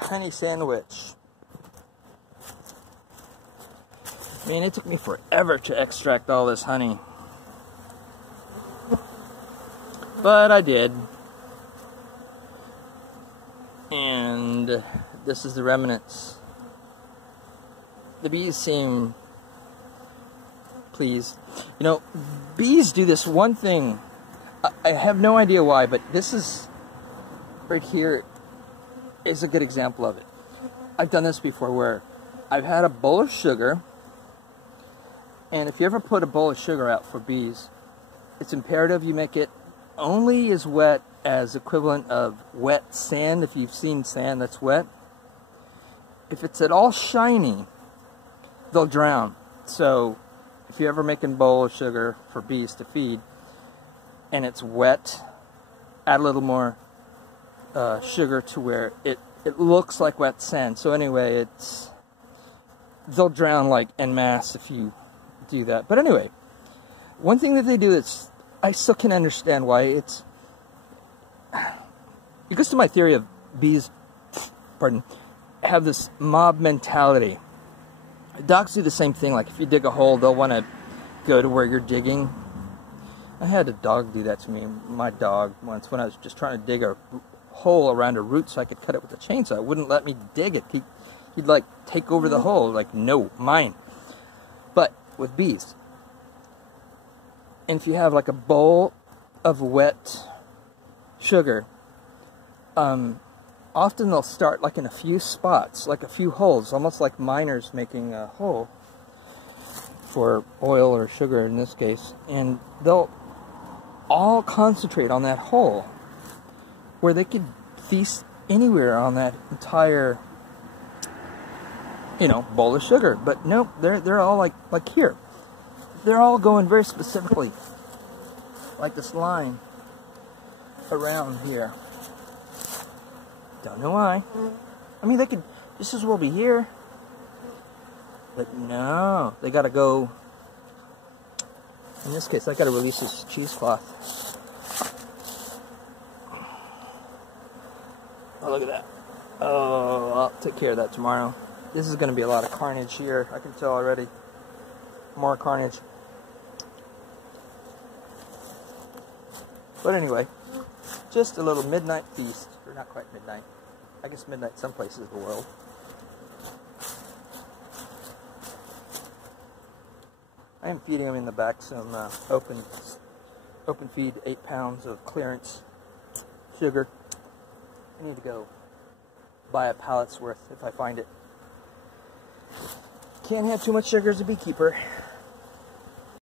the honey sandwich. I mean, it took me forever to extract all this honey. But I did. And this is the remnants. The bees seem pleased. You know, bees do this one thing. I have no idea why, but this is right here is a good example of it. I've done this before where I've had a bowl of sugar, and if you ever put a bowl of sugar out for bees, it's imperative you make it only as wet as equivalent of wet sand. If you've seen sand that's wet, if it's at all shiny, they'll drown. So if you're ever making a bowl of sugar for bees to feed and it's wet, add a little more sugar to where it looks like wet sand. So anyway, they'll drown like en masse if you do that. But anyway, one thing that they do is, I still can understand why it goes to my theory of bees, have this mob mentality. Dogs do the same thing. Like if you dig a hole, they'll want to go to where you're digging. I had a dog do that to me, my dog, once when I was just trying to dig a hole around a root so I could cut it with a chainsaw. It wouldn't let me dig it. He'd like take over the hole, like, no, mine. But with bees, and if you have like a bowl of wet sugar, often they'll start like in a few spots, like a few holes, almost like miners making a hole for oil or sugar in this case, and they'll all concentrate on that hole where they could feast anywhere on that entire, you know, bowl of sugar. But nope, they're all like here. They're all going very specifically, like this line around here. Don't know why. I mean, they could just as well be here. But no, they gotta go. In this case, I gotta release this cheesecloth. Oh, look at that. Oh, I'll take care of that tomorrow. This is gonna be a lot of carnage here. I can tell already. More carnage. But anyway, just a little midnight feast. Or not quite midnight. I guess midnight some places in the world. I am feeding them in the back some open feed 8 pounds of clearance sugar. I need to go buy a pallet's worth if I find it. Can't have too much sugar as a beekeeper.